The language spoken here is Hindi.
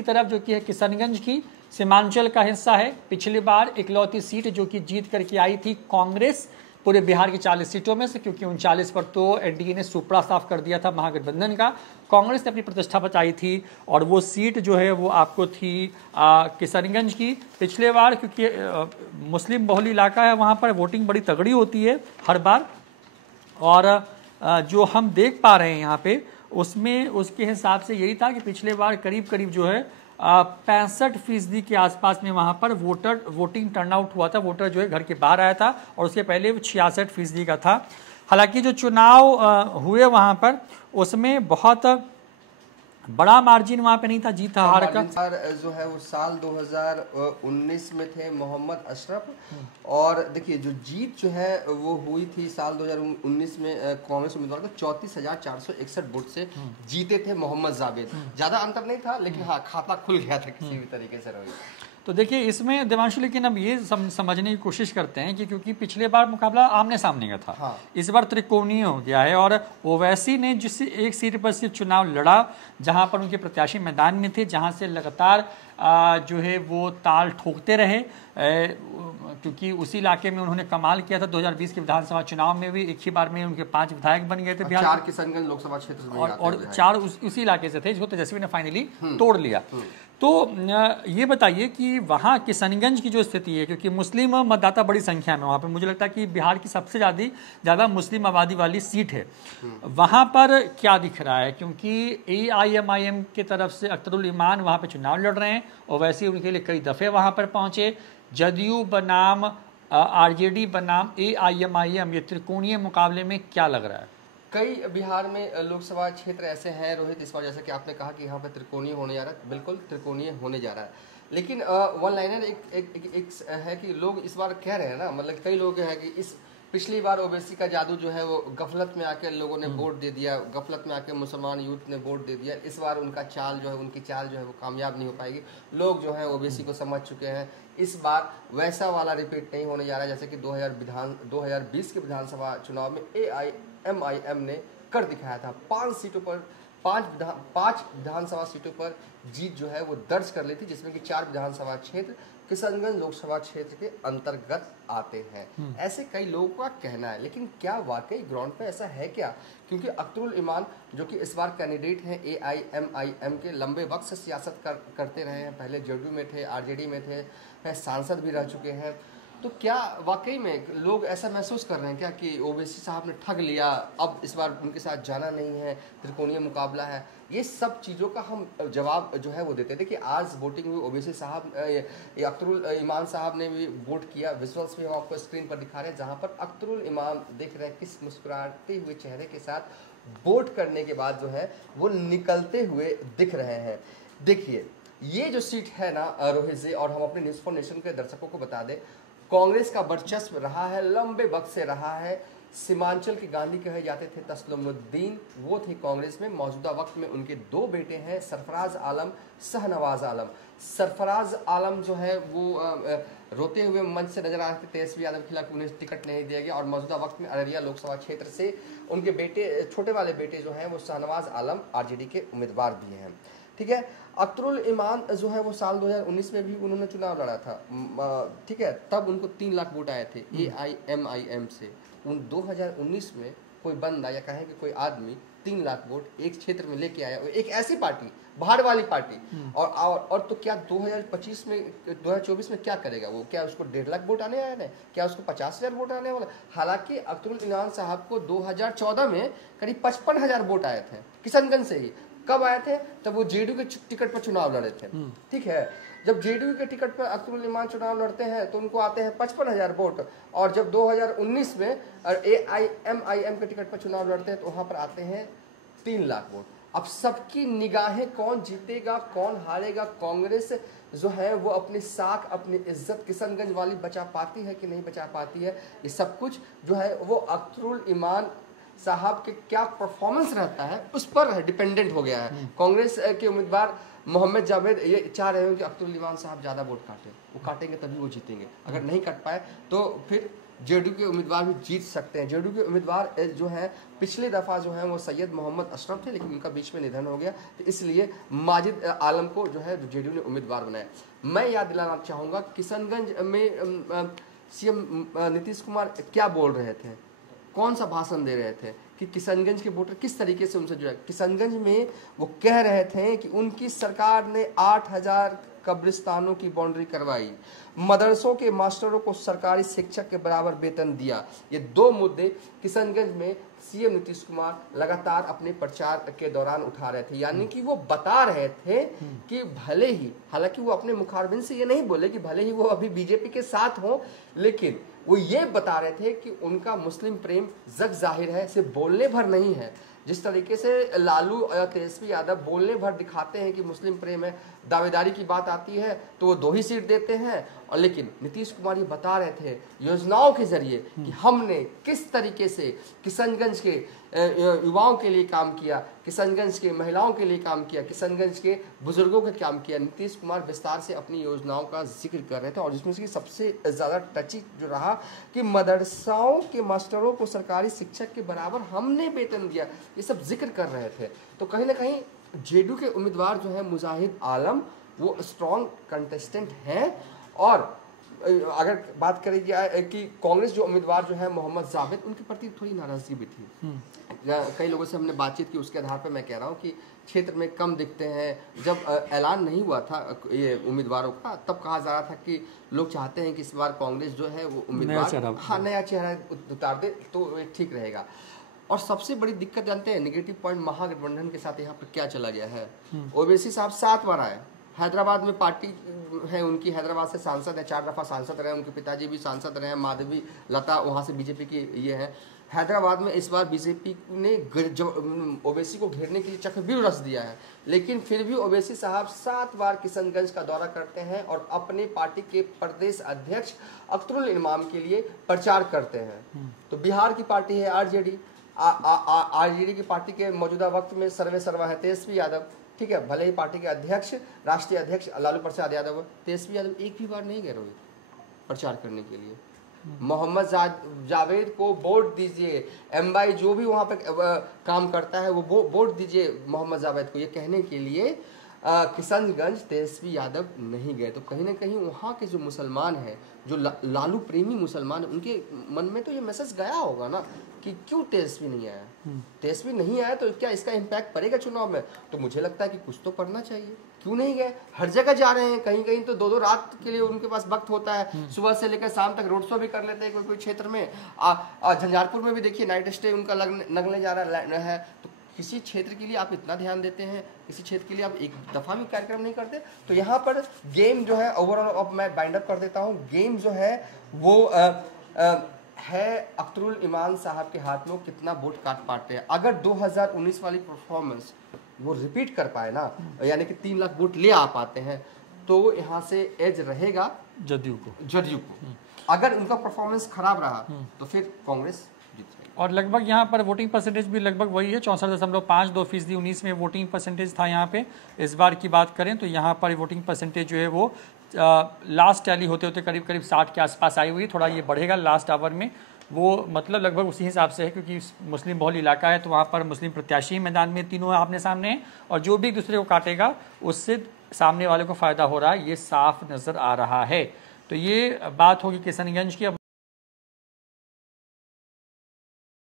की तरफ जो कि है किशनगंज की, सीमांचल का हिस्सा है। पिछली बार इकलौती सीट जो कि जीत करके आई थी कांग्रेस पूरे बिहार की 40 सीटों में से, क्योंकि 39 पर तो एनडीए ने सुपड़ा साफ कर दिया था महागठबंधन का। कांग्रेस ने अपनी प्रतिष्ठा बचाई थी और वो सीट जो है वो आपको थी किशनगंज की। पिछले बार क्योंकि मुस्लिम बहुल इलाका है, वहाँ पर वोटिंग बड़ी तगड़ी होती है हर बार, और जो हम देख पा रहे हैं यहाँ पे उसमें उसके हिसाब से यही था कि पिछले बार करीब करीब जो है 65% के आसपास में वहाँ पर वोटिंग टर्नआउट हुआ था। वोटर जो है घर के बाहर आया था और उसके पहले 66% का था। हालांकि जो चुनाव हुए वहाँ पर उसमें बहुत बड़ा मार्जिन वहाँ पे नहीं था जीत हार का। जो है वो साल 2019 में थे मोहम्मद अशरफ, और देखिए जो जीत जो है वो हुई थी साल 2019 में कांग्रेस उम्मीदवार को 34,461 वोट से जीते थे मोहम्मद जावेद। ज्यादा अंतर नहीं था, लेकिन हाँ खाता खुल गया था किसी भी तरीके से रवि। तो देखिए इसमें देवांशु, लेकिन अब ये समझने की कोशिश करते हैं कि क्योंकि पिछले बार मुकाबला आमने सामने का था, हाँ। इस बार त्रिकोणीय हो गया है, और ओवैसी ने जिस एक सीट पर सिर्फ चुनाव लड़ा जहां पर उनके प्रत्याशी मैदान में थे, जहां से लगातार जो है वो ताल ठोकते रहे, क्योंकि उसी इलाके में उन्होंने कमाल किया था। 2020 के विधानसभा चुनाव में भी एक ही बार में उनके 5 विधायक बन गए थे बिहार, 4 किशनगंज लोकसभा क्षेत्र में और 4 उसी इलाके से थे, जिसको तेजस्वी ने फाइनली तोड़ लिया। तो ये बताइए कि वहाँ किशनगंज की जो स्थिति है, क्योंकि मुस्लिम मतदाता बड़ी संख्या में वहाँ पे, मुझे लगता है कि बिहार की सबसे ज़्यादा मुस्लिम आबादी वाली सीट है, वहाँ पर क्या दिख रहा है? क्योंकि AIMIM की तरफ से अख्तरुल ईमान वहाँ पे चुनाव लड़ रहे हैं और वैसे ही उनके लिए कई दफ़े वहाँ पर पहुँचे। जदयू बनाम RJD बनाम AIMIM, ये त्रिकोणीय मुकाबले में क्या लग रहा है? कई बिहार में लोकसभा क्षेत्र ऐसे हैं रोहित, इस बार जैसे कि आपने कहा कि यहाँ पे त्रिकोणीय होने जा रहा है, बिल्कुल त्रिकोणीय होने जा रहा है। लेकिन वन लाइनर एक है कि लोग इस बार कह रहे हैं ना, मतलब कई लोग हैं कि इस पिछली बार ओवैसी का जादू जो है वो गफलत में आके लोगों ने वोट दे दिया, गफलत में आके मुसलमान यूथ ने वोट दे दिया। इस बार उनकी चाल जो है वो कामयाब नहीं हो पाएगी। लोग जो है ओवैसी को समझ चुके हैं। इस बार वैसा वाला रिपीट नहीं होने जा रहा है जैसे कि 2020 के विधानसभा चुनाव में AIMIM ने कर दिखाया था। 5 विधानसभा सीटों पर जीत जो है वो दर्ज कर ली थी, जिसमें कि 4 विधानसभा क्षेत्र किशनगंज लोकसभा क्षेत्र के अंतर्गत आते हैं। ऐसे कई लोगों का कहना है, लेकिन क्या वाकई ग्राउंड पे ऐसा है क्या? क्योंकि अख्तरुल ईमान जो कि इस बार कैंडिडेट हैं AIMIM के, लंबे वक्त से सियासत करते रहे हैं, पहले जदयू में थे, RJD में थे, सांसद भी रह चुके हैं। तो क्या वाकई में लोग ऐसा महसूस कर रहे हैं क्या कि ओवैसी साहब ने ठग लिया, अब इस बार उनके साथ जाना नहीं है, त्रिकोणीय मुकाबला है? ये सब चीज़ों का हम जवाब जो है वो देते हैं। देखिए आज वोटिंग हुई, ओवैसी साहब अख्तरुल ईमान साहब ने भी वोट किया। विजुअल्स भी हम आपको स्क्रीन पर दिखा रहे हैं, जहाँ पर अख्तरुल ईमान देख रहे हैं किस मुस्कुराते हुए चेहरे के साथ वोट करने के बाद जो है वो निकलते हुए दिख रहे हैं। देखिए ये जो सीट है ना रोहित जी, और हम अपने न्यूज़ फॉर नेशन के दर्शकों को बता दें, कांग्रेस का वर्चस्व रहा है, लंबे वक्त से रहा है। सीमांचल के गांधी कहे जाते थे तस्लीमुद्दीन, वो थे कांग्रेस में। मौजूदा वक्त में उनके 2 बेटे हैं, सरफराज आलम, शहनवाज आलम। सरफराज आलम जो है वो रोते हुए मंच से नजर आ रहे थे तेजस्वी यादव के खिलाफ, उन्हें टिकट नहीं दिया गया। और मौजूदा वक्त में अररिया लोकसभा क्षेत्र से उनके बेटे, छोटे वाले बेटे जो हैं वो शहनवाज आलम RJD के उम्मीदवार भी हैं। ठीक है, अख्तरुल ईमान जो है वो साल 2019 में भी उन्होंने चुनाव लड़ा था, ठीक है, तब उनको 3 लाख वोट आए थे AIMIM से। उन 2019 में कोई बंदा या कहें कि कोई आदमी 3 लाख वोट एक क्षेत्र में लेके आया, एक ऐसी पार्टी, बाहर वाली पार्टी, और तो क्या 2024 में क्या करेगा वो? क्या उसको 1.5 लाख वोट आने आए हैं? क्या उसको 50,000 वोट आने वाला? हालांकि अख्तरुल ईमान साहब को 2014 में करीब 55,000 वोट आए थे किशनगंज से ही। कब आए थे? तब वो JDU के टिकट पर चुनाव लड़े थे। ठीक है, जब JDU के टिकट पर अख्तरुल ईमान चुनाव लड़ते हैं तो उनको आते हैं 55,000 वोट, और जब 2019 में AIMIM के टिकट पर चुनाव लड़ते हैं तो वहां पर आते हैं 3 लाख वोट। अब सबकी निगाहें कौन जीतेगा कौन हारेगा, कांग्रेस जो है वो अपनी साख, अपनी इज्जत किशनगंज वाली बचा पाती है कि नहीं बचा पाती है, ये सब कुछ जो है वो अख्तरुल ईमान साहब के क्या परफॉर्मेंस रहता है उस पर डिपेंडेंट हो गया है। कांग्रेस के उम्मीदवार मोहम्मद जावेद ये चाह रहे हो कि अख्तरुल ईमान साहब ज़्यादा वोट काटें, वो काटेंगे तभी वो जीतेंगे। अगर नहीं काट पाए तो फिर जेडीयू के उम्मीदवार भी जीत सकते हैं। जेडीयू के उम्मीदवार जो है पिछले दफा जो है वो सैयद मोहम्मद अशरफ थे, लेकिन उनका बीच में निधन हो गया, तो इसलिए माजिद आलम को जो है जेडीयू ने उम्मीदवार बनाया। मैं याद दिलाना चाहूँगा किशनगंज में सीएम नीतीश कुमार क्या बोल रहे थे, कौन सा भाषण दे रहे थे कि किशनगंज के वोटर किस तरीके से उनसे जुड़े। किशनगंज में वो कह रहे थे कि उनकी सरकार ने 8000 कब्रिस्तानों की बाउंड्री करवाई, मदरसों के मास्टरों को सरकारी शिक्षक के बराबर वेतन दिया। ये दो मुद्दे किशनगंज में सीएम नीतीश कुमार लगातार अपने प्रचार के दौरान उठा रहे थे। यानी कि वो बता रहे थे कि भले ही, हालांकि वो अपने मुखारबिन से ये नहीं बोले कि भले ही वो अभी बीजेपी के साथ हो, लेकिन वो ये बता रहे थे कि उनका मुस्लिम प्रेम जग जाहिर है, सिर्फ बोलने भर नहीं है। जिस तरीके से लालू और तेजस्वी यादव बोलने भर दिखाते हैं कि मुस्लिम प्रेम है, दावेदारी की बात आती है तो वो 2 ही सीट देते हैं, और लेकिन नीतीश कुमार ये बता रहे थे योजनाओं के जरिए कि हमने किस तरीके से किशनगंज के युवाओं के लिए काम किया, किशनगंज के महिलाओं के लिए काम किया, किशनगंज के बुजुर्गों का काम किया। नीतीश कुमार विस्तार से अपनी योजनाओं का जिक्र कर रहे थे, और जिसमें से सबसे ज़्यादा टची जो रहा कि मदरसाओं के मास्टरों को सरकारी शिक्षक के बराबर हमने वेतन दिया, ये सब जिक्र कर रहे थे। तो कहीं ना कहीं जेडीयू के उम्मीदवार जो है मुजाहिद आलम वो स्ट्रॉन्ग कंटेस्टेंट हैं। और अगर बात करी जाए कि कांग्रेस जो उम्मीदवार जो है मोहम्मद जावेद, उनके प्रति थोड़ी नाराजगी भी थी। कई लोगों से हमने बातचीत की, उसके आधार पर मैं कह रहा हूँ कि क्षेत्र में कम दिखते हैं। जब ऐलान नहीं हुआ था ये उम्मीदवारों का, तब कहा जा रहा था कि लोग चाहते हैं कि इस बार कांग्रेस जो है वो उम्मीदवार नया चेहरा उतार दे तो ठीक रहेगा। और सबसे बड़ी दिक्कत जानते हैं, नेगेटिव पॉइंट महागठबंधन के साथ यहाँ पर क्या चला गया है। ओवैसी साहब 7 बार आए, हैदराबाद में पार्टी है उनकी, हैदराबाद से सांसद है, 4 दफा सांसद रहे, उनके पिताजी भी सांसद रहे, माधवी लता वहाँ से बीजेपी की ये है। हैदराबाद में इस बार बीजेपी ने ओवैसी को घेरने के लिए चक्रव्यूह रच दिया है, लेकिन फिर भी ओवैसी साहब 7 बार किशनगंज का दौरा करते हैं और अपने पार्टी के प्रदेश अध्यक्ष अख्तरुल इमाम के लिए प्रचार करते हैं। तो बिहार की पार्टी है आरजेडी, आरजेडी की पार्टी के मौजूदा वक्त में सर्वे सर्वा है तेजस्वी यादव, ठीक है, भले ही पार्टी के अध्यक्ष राष्ट्रीय अध्यक्ष लालू प्रसाद यादव, तेजस्वी यादव एक भी बार नहीं गए रोहित प्रचार करने के लिए। मोहम्मद जावेद को वोट दीजिए, एमवाई जो भी वहाँ पे काम करता है वो वोट दीजिए मोहम्मद जावेद को, ये कहने के लिए किशनगंज तेजस्वी यादव नहीं गए। तो कहीं ना कहीं वहाँ के जो मुसलमान हैं, जो लालू प्रेमी मुसलमान, उनके मन में तो ये मैसेज गया होगा ना कि क्यों तेजस्वी नहीं आया। तेजस्वी नहीं आया तो क्या इसका इम्पैक्ट पड़ेगा चुनाव में? तो मुझे लगता है कि कुछ तो पड़ना चाहिए। क्यों नहीं गए? हर जगह जा रहे हैं, कहीं कहीं तो 2-2 रात के लिए उनके पास वक्त होता है, सुबह से लेकर शाम तक रोड शो भी कर लेते हैं कोई क्षेत्र में। झंझारपुर में भी देखिए नाइट स्टे उनका लगने जा रहा है। तो किसी क्षेत्र के लिए आप इतना ध्यान देते हैं, किसी क्षेत्र के लिए आप एक दफा भी कार्यक्रम नहीं करते। तो यहाँ पर गेम जो है ओवरऑल, अब मैं बाइंड अप कर देता हूँ, गेम जो है वो है अख्तरुल इमाम साहब के हाथ में, कितना वोट काट पाते हैं। अगर 2019 वाली परफॉर्मेंस वो रिपीट कर पाए ना, यानी कि 3 लाख वोट ले आ पाते हैं, तो यहाँ से एज रहेगा जदयू को। अगर उनका परफॉर्मेंस खराब रहा तो फिर कांग्रेस जीत जाएगी। और लगभग यहाँ पर वोटिंग परसेंटेज भी लगभग वही है, 64.52%। 19 में वोटिंग परसेंटेज था यहाँ पे। इस बार की बात करें तो यहाँ पर वोटिंग परसेंटेज जो है वो लास्ट टैली होते होते करीब 60 के आसपास आई हुई। थोड़ा ये बढ़ेगा लास्ट आवर में, वो मतलब लगभग उसी हिसाब से है, क्योंकि मुस्लिम बहुल इलाका है तो वहाँ पर मुस्लिम प्रत्याशी मैदान में तीनों आमने सामने हैं, और जो भी एक दूसरे को काटेगा उससे सामने वाले को फ़ायदा हो रहा है, ये साफ नज़र आ रहा है। तो ये बात होगी किशनगंज की।